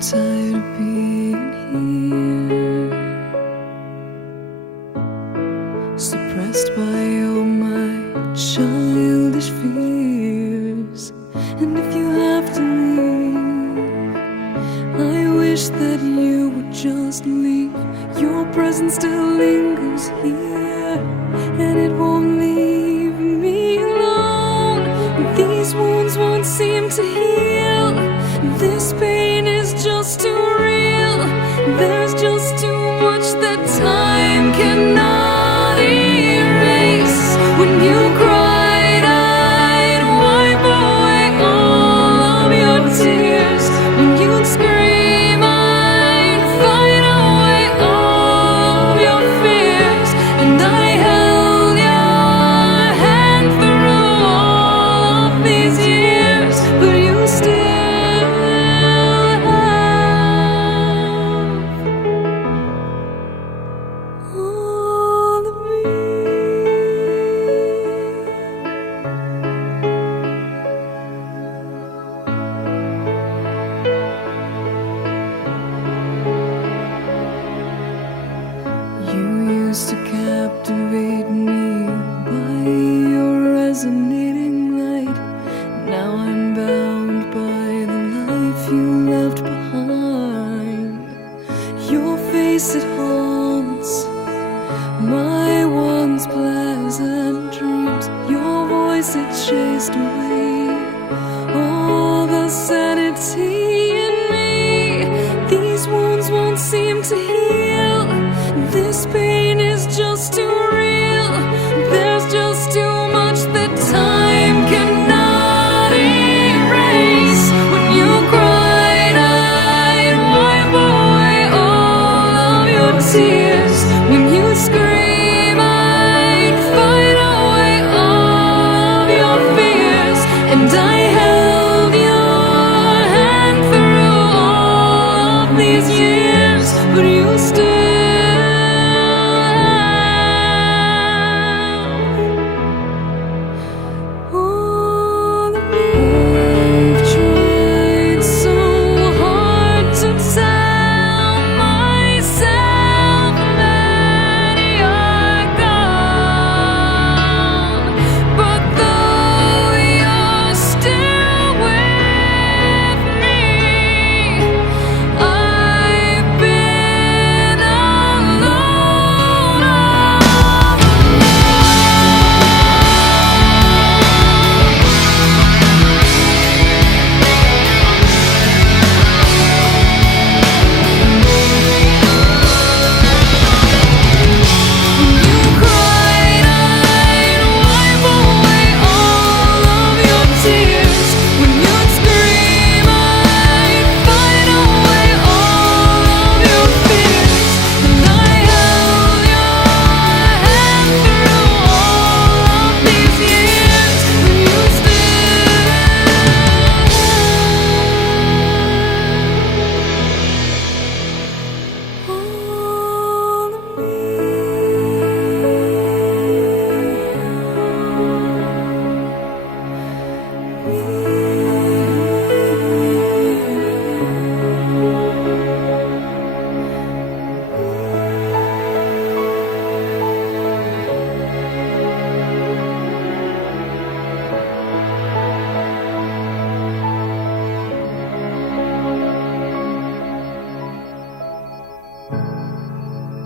tired of being here, suppressed by all my childish fears. And if you have to leave, I wish that you would just leave. Your presence still lingers here, and it won't leave me alone. These wounds won't seem to heal. This pain is just too real. There's just too much that time cannot erase. When you cried, I'd wipe away all of your tears. When you'd scream, I'd fight away all of your fears. And I held your hand through all of these years, but you still all of me. You used to captivate me by your resonating light. Now I'm bound by the life you left behind. Your face, it haunts my once pleasant dreams. Your voice, it chased away all the sanity in me. These wounds won't seem to heal. This pain is just too real. There's just too much that time cannot erase. When you cried, I'd wipe away all of your tears. When you scream, I'd fight away all of your fears. And I held your hand through all of these years, but you still